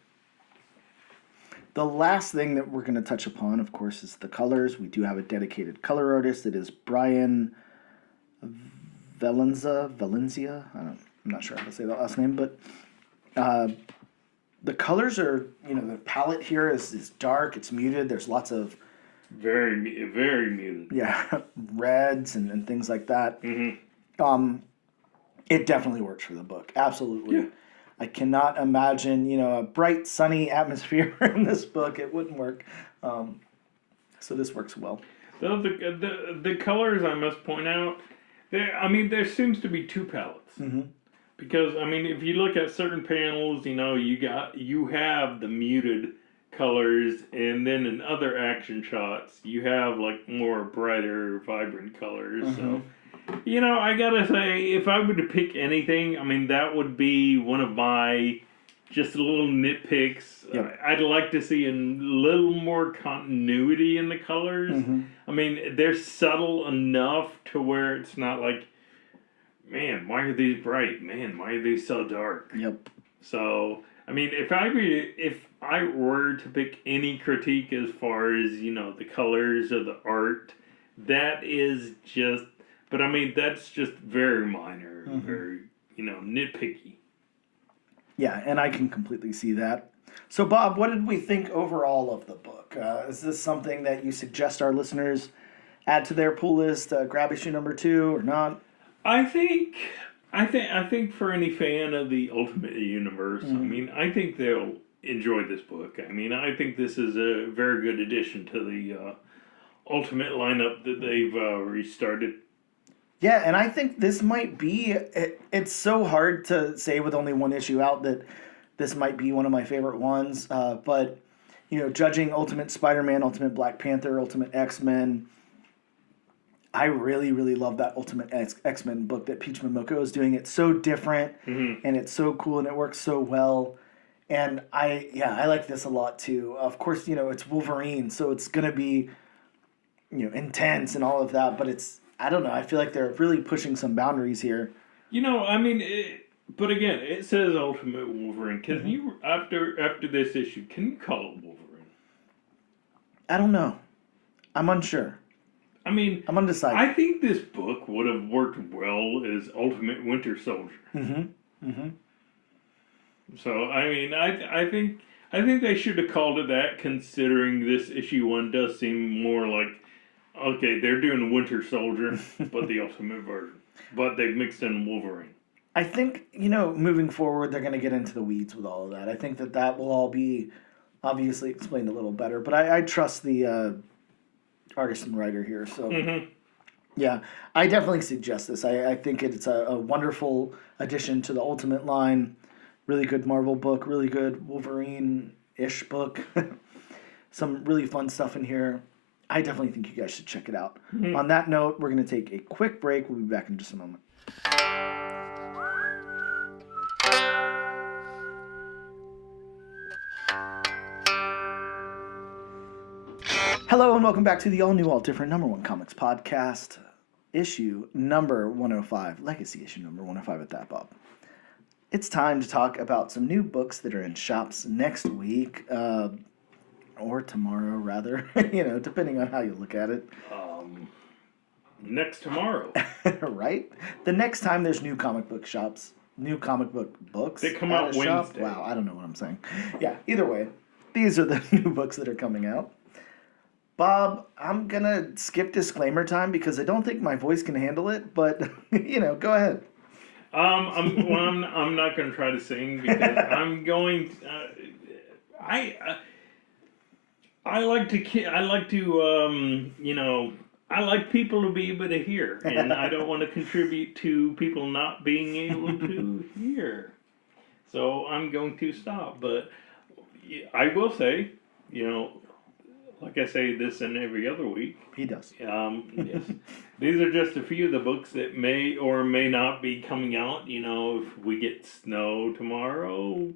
The last thing that we're going to touch upon, of course, is the colors. We do have a dedicated color artist. It is Brian Valencia. I'm not sure how to say that last name, but the colors are, the palette here is dark. It's muted. There's lots of very muted. Yeah, reds and things like that. It definitely works for the book. Absolutely. Yeah. I cannot imagine, a bright, sunny atmosphere in this book. It wouldn't work. So this works well. The colors, I must point out, there seems to be two palettes. Because, if you look at certain panels, you have the muted colors, and then in other action shots, you have, like, more brighter, vibrant colors, so... I gotta say, if I were to pick anything, that would be one of my just little nitpicks. Yep. I'd like to see a little more continuity in the colors. They're subtle enough to where it's not like, man, why are these bright? Man, why are these so dark? Yep. So, if I were to pick any critique as far as, the colors or the art, that is just... But that's just very minor, very, nitpicky. Yeah, and I can completely see that. So, Bob, what did we think overall of the book? Is this something that you suggest our listeners add to their pull list, grab issue number 2 or not? I think for any fan of the Ultimate Universe, I think they'll enjoy this book. I think this is a very good addition to the Ultimate lineup that they've restarted. Yeah, and I think this might be, it's so hard to say with only one issue out that this might be one of my favorite ones. But, judging Ultimate Spider-Man, Ultimate Black Panther, Ultimate X-Men, I really, really love that Ultimate X-Men book that Peach Momoko is doing. It's so different, and it's so cool, and it works so well. And I like this a lot, too. Of course, it's Wolverine, so it's going to be, intense and all of that, but it's... I don't know. I feel like they're really pushing some boundaries here. But again, it says Ultimate Wolverine. Can you, after this issue, can you call it Wolverine? I don't know. I'm unsure. I'm undecided. I think this book would have worked well as Ultimate Winter Soldier. So, I think they should have called it that, considering this issue 1 does seem more like, okay, they're doing Winter Soldier, but the Ultimate version. But they've mixed in Wolverine. I think, moving forward, they're going to get into the weeds with all of that. I think that will all be obviously explained a little better. But I trust the artist and writer here. So, yeah, I definitely suggest this. I think it's a wonderful addition to the Ultimate line. Really good Marvel book, really good Wolverine-ish book. Some really fun stuff in here. I definitely think you guys should check it out. On that note, we're going to take a quick break. We'll be back in just a moment. Hello and welcome back to the all-new, all-different #1 Comics podcast, issue number 105, legacy issue number 105 at that, Bob. It's time to talk about some new books that are in shops next week. Or tomorrow, rather, depending on how you look at it. Next tomorrow. Right? The next time there's new comic book shops, new comic book books. They come out Wednesday. Wow, I don't know what I'm saying. Yeah, either way, these are the new books that are coming out. Bob, I'm going to skip disclaimer time because I don't think my voice can handle it, but, go ahead. I'm not going to try to sing because I'm going... I like people to be able to hear, and I don't want to contribute to people not being able to hear. So I'm going to stop. But I will say, like I say this in every other week. He does. Yes. These are just a few of the books that may or may not be coming out. If we get snow tomorrow,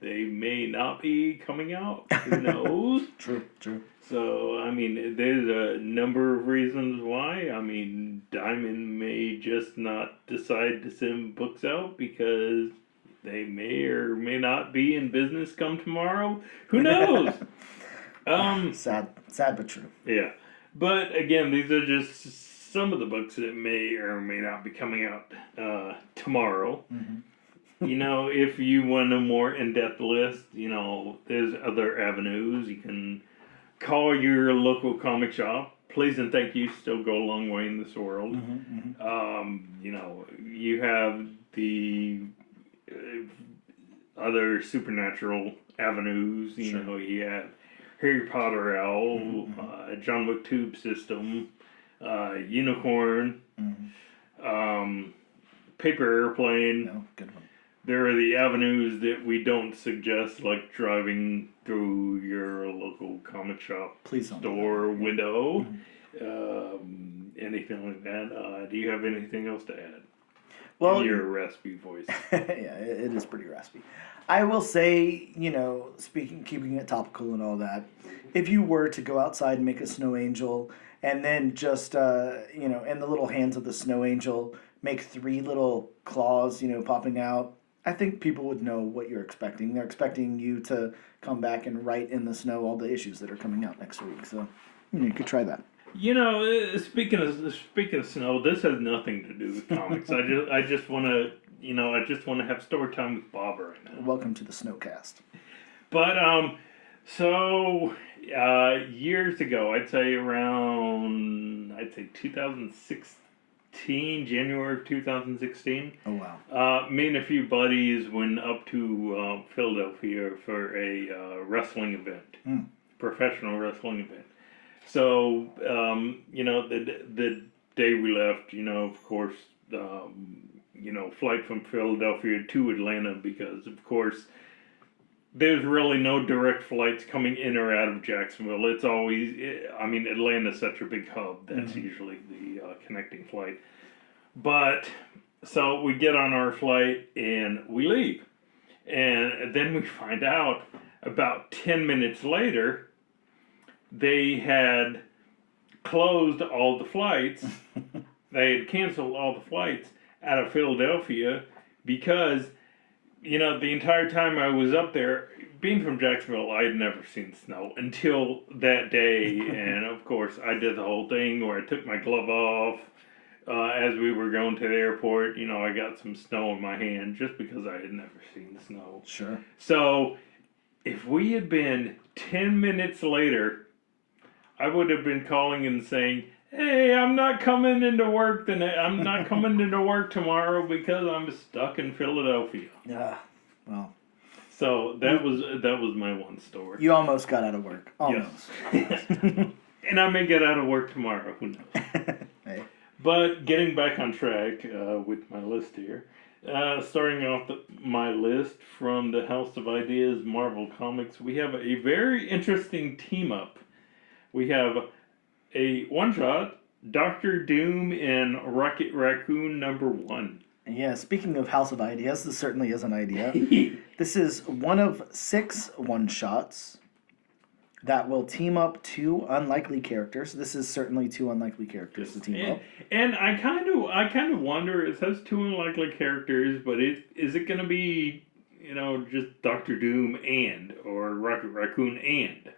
they may not be coming out. Who knows? True. So, I mean, there's a number of reasons why. I mean, Diamond may just not decide to send books out because they may or may not be in business come tomorrow. Who knows? Sad but true. Yeah. But again, these are just some of the books that may or may not be coming out tomorrow. You know, if you want a more in-depth list, you know, there's other avenues. You can call your local comic shop. Please and thank you still go a long way in this world. You know, you have the other supernatural avenues. You know, you have Harry Potter Owl, John Wick Tube System, Unicorn, Paper Airplane. No, good one. There are the avenues that we don't suggest, like driving through your local comic shop store window, anything like that. Do you have anything else to add? Well, in your raspy voice. Yeah, it is pretty raspy. I will say, you know, keeping it topical and all that, if you were to go outside and make a snow angel, and then just, you know, in the little hands of the snow angel, make 3 little claws, you know, popping out, I think people would know what you're expecting. They're expecting you to come back and write in the snow all the issues that are coming out next week. So, you know, you could try that. You know, speaking of snow, this has nothing to do with comics. I just want to, you know, I just want to have story time with Bob right now. Welcome to the Snowcast. But so years ago, I'd say 2016. January of 2016. Oh, wow. Me and a few buddies went up to Philadelphia for a wrestling event, professional wrestling event. So, you know, the day we left, you know, of course, you know, flight from Philadelphia to Atlanta because, of course, there's really no direct flights coming in or out of Jacksonville. It's always, I mean, Atlanta's such a big hub. That's usually the connecting flight. But, so we get on our flight and we leave. And then we find out about 10 minutes later, they had closed all the flights. They had canceled all the flights out of Philadelphia because, you know, the entire time I was up there, being from Jacksonville, I had never seen snow until that day. And of course, I did the whole thing where I took my glove off as we were going to the airport. You know, I got some snow in my hand just because I had never seen snow. Sure. So if we had been 10 minutes later, I would have been calling and saying, "Hey, I'm not coming into work I'm not coming into work tomorrow because I'm stuck in Philadelphia." Yeah. Well. So that was my one story. You almost got out of work. Almost. Yes. And I may get out of work tomorrow. Who knows? Hey. But getting back on track with my list here, starting off my list from the House of Ideas Marvel Comics, we have a very interesting team up. We have a one-shot, Doctor Doom and Rocket Raccoon #1. Yeah, speaking of House of Ideas, this certainly is an idea. This is one of 6 one-shots that will team up 2 unlikely characters. This is certainly 2 unlikely characters to team up. And I kind of wonder, it says 2 unlikely characters, but is it going to be, you know, just Doctor Doom or Rocket Raccoon and?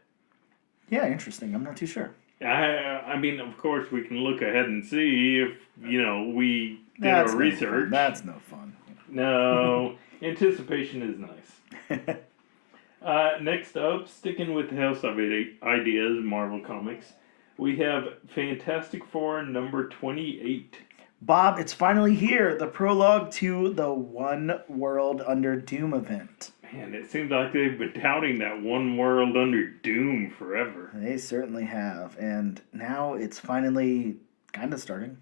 Yeah, interesting. I'm not too sure. I mean, of course, we can look ahead and see if, you know, we did our research. That's no fun. No, anticipation is nice. Next up, sticking with the House of Ideas, Marvel Comics, we have Fantastic Four #28. Bob, it's finally here. The prologue to the One World Under Doom event. Man, it seems like they've been touting that One World Under Doom forever. They certainly have. And now it's finally kind of starting.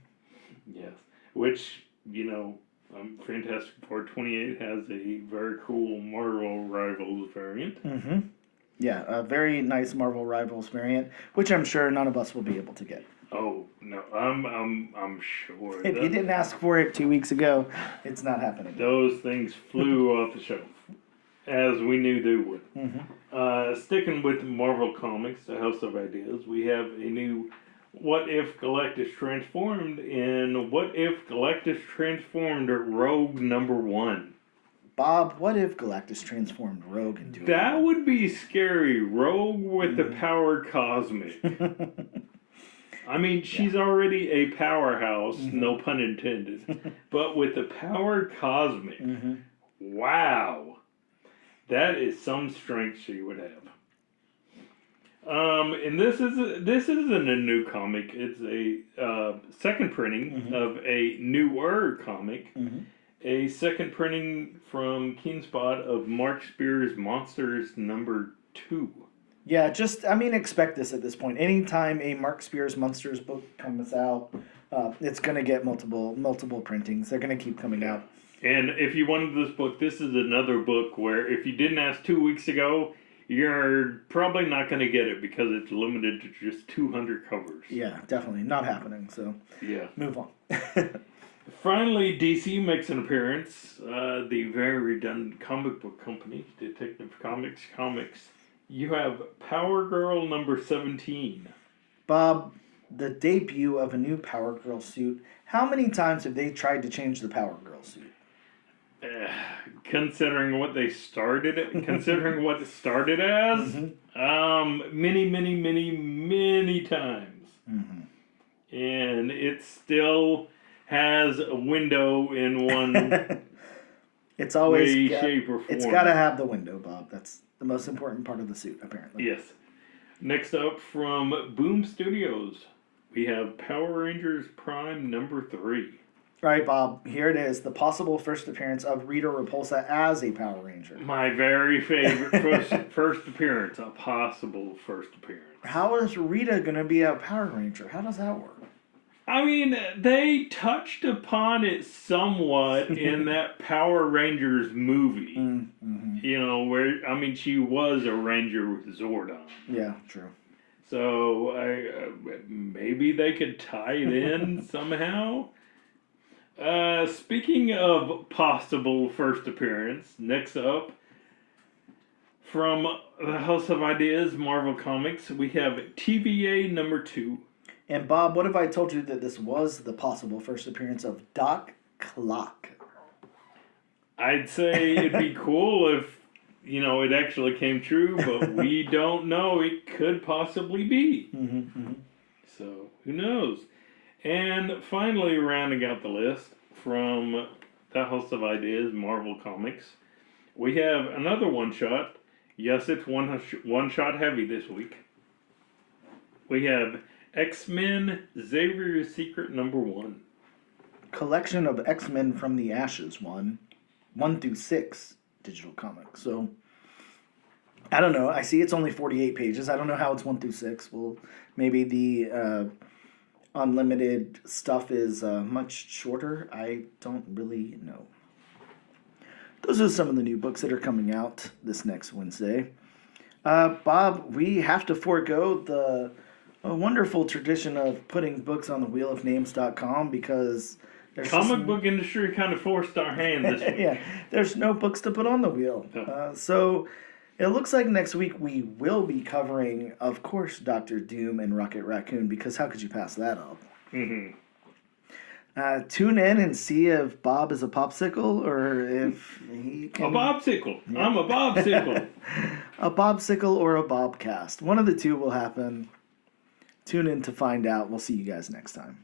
Yes. Which, you know, Fantastic Four 28 has a very cool Marvel Rivals variant. Mm-hmm. Yeah, a very nice Marvel Rivals variant, which I'm sure none of us will be able to get. Oh no, I'm sure. If you didn't ask for it 2 weeks ago, it's not happening. Those things flew off the shelf. as we knew they would. Mm-hmm. Sticking with Marvel Comics, the House of Ideas, we have a new What If Galactus Transformed in What If Galactus Transformed Rogue #1. Bob, what if Galactus transformed Rogue into That would be scary. Rogue with the power cosmic. I mean, she's already a powerhouse, no pun intended. But with the power cosmic, wow. That is some strength she would have. And this isn't a new comic. It's a second printing of a newer comic. A second printing from Keenspot of Mark Spears' Monsters #2. Yeah, expect this at this point. Anytime a Mark Spears Monsters book comes out, it's going to get multiple printings. They're going to keep coming out. And if you wanted this book, this is another book where if you didn't ask 2 weeks ago, you're probably not going to get it because it's limited to just 200 covers. Yeah, definitely. Not happening, so yeah. Move on. Finally, DC makes an appearance. The very redundant comic book company, Detective Comics. You have Power Girl #17. Bob, the debut of a new Power Girl suit. How many times have they tried to change the Power Girl suit? Considering what it started as, many times. And it still has a window in one it's always way, shape, or form. It's got to have the window, Bob. That's the most important part of the suit, apparently. Yes. Next up from Boom Studios, we have Power Rangers Prime #3. All right, Bob, here it is. The possible first appearance of Rita Repulsa as a Power Ranger. My very favorite first appearance, a possible first appearance. How is Rita going to be a Power Ranger? How does that work? I mean, they touched upon it somewhat in that Power Rangers movie. You know, where, I mean, she was a Ranger with Zordon. Yeah, true. So, maybe they could tie it in somehow. Speaking of possible first appearance, next up, from the House of Ideas, Marvel Comics, we have TVA #2. And Bob, what if I told you that this was the possible first appearance of Doc Clock? I'd say it'd be cool if, it actually came true, but we don't know. It could possibly be. So, who knows? And finally, rounding out the list from the House of Ideas, Marvel Comics, we have another one-shot. Yes, it's one-shot heavy this week. We have X-Men Xavier's Secret #1. Collection of X-Men from the Ashes 1 through 6 digital comic. So, I don't know. I see it's only 48 pages. I don't know how it's 1 through 6. Well, maybe the unlimited stuff is much shorter. I don't really know. Those are some of the new books that are coming out this next Wednesday. Bob, we have to forego the wonderful tradition of putting books on the wheelofnames.com because there's comic book industry kind of forced our hand this week. Yeah, there's no books to put on the wheel. No. So it looks like next week we will be covering, of course, Dr. Doom and Rocket Raccoon, because how could you pass that up? Tune in and see if Bob is a popsicle or if he can... A bobsicle. Yeah. I'm a bobsicle. A bobsicle or a bobcast. One of the two will happen. Tune in to find out. We'll see you guys next time.